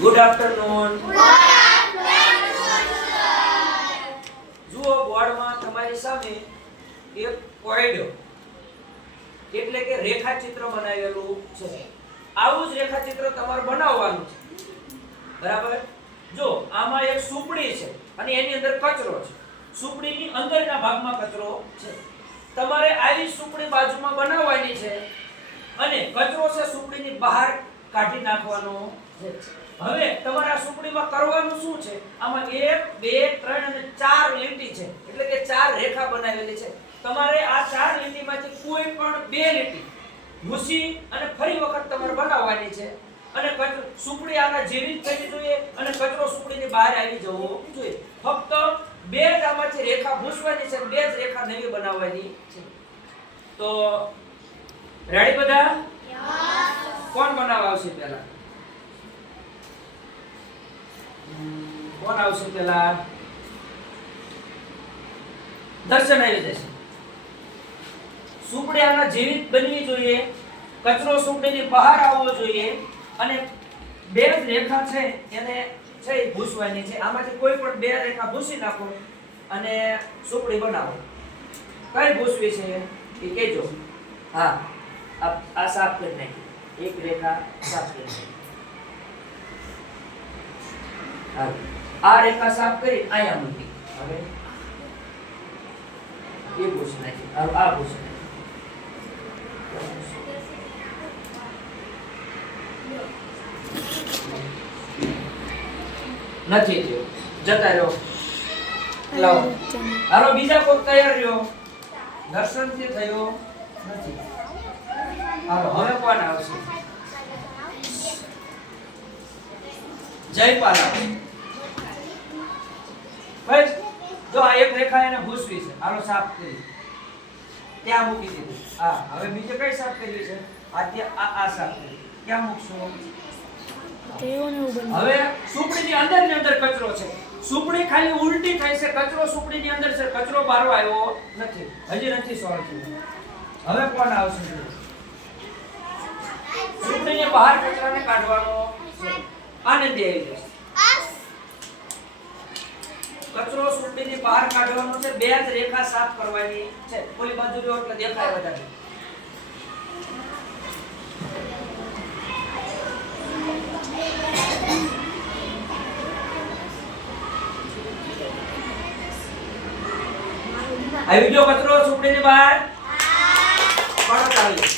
Good afternoon. જુઓ બોર્ડમાં તમારી સામે એક કોઈડ એટલે કે રેખાચિત્ર બનાવેલું છે. આવું જ રેખાચિત્ર તમારે બનાવવાનું છે. બરાબર? જો આમાં એક સુપડી છે અને એની અંદર કચરો છે. સુપડીની અંદરના ભાગમાં કચરો છે. તમારે આવી સુપડી બાજુમાં બનાવવાની છે અને કચરો છે સુપડીની બહાર કાઢી નાખવાનો છે. હવે તમારે આ સુપડીમાં કરવાનું શું છે? આમાં 1 2 3 અને 4 લીટી છે, એટલે કે 4 રેખા બનાવેલી છે. તમારે આ 4 લીટીમાંથી કોઈ પણ 2 લીટી ભૂસી અને ફરી વખત તમારે બનાવવાની છે. અને સુપડી આના જેવી જ થવી જોઈએ અને કચરો સુપડીની બહાર આવી જવો જોઈએ. ફક્ત 2 જ આમાંથી રેખા ભૂસવાની છે, 2 જ રેખા નવી બનાવવાની છે. તો રેડી બધા? કોણ બનાવવા આવશે પહેલા? કોણ આવશે પહેલા? દર્શન આવી જશે. સુપડી આના જેવી જ બનવી જોઈએ, કચરો સુપડીની બહાર આવવો જોઈએ અને 2 જ રેખા છે એને છે ભૂસવાની છે. આમાંથી કોઈ પણ 2 રેખા ભૂસી નાખો અને સુપડી બનાવો. કઈ ભૂસવી છે એ કહેજો. હા, આ સાફ કરી નાખી. એક રેખા સાફ કરી નાખી. આ રેખા સાફ કરી અહીંયા મૂકી. હવે એ ભૂસી નાખી. આ ભૂસી નાખી. નથી થયો, જતા રહ્યો. લાવો, હાલો બીજા કોક તૈયાર રહ્યો. દર્શનથી થયો નથી. હાલો હવે કોણ આવશે? જયપાલ આવે. બસ જો આ એક રેખા એને ભૂસવી છે. હાલો સાફ કરી ત્યાં મૂકી દીધી. હા, હવે બીજે કઈ સાફ કરવી છે? આ સાફ કરી ક્યાં મૂકશો? હવે સુપડીની અંદર કચરો છે. સુપડી ખાલી ઉલટી થાય છે, કચરો સુપડીની અંદર છે. કચરો બહાર આવ્યો નથી. હજી નથી સોલ્વ થયું. હવે કોણ આવશે? સુપડીની બહાર કચરાને કાઢવાનો છે. આને દે આવી જશે. કચરો સુપડીની બહાર કાઢવાનો છે. 2 જ રેખા સાફ કરવાની છે. ઓલી બાજુ જો એટલે દેખાય વધારે. આવી ગયો કચરો સુપડીની બહાર? કોણ આવી?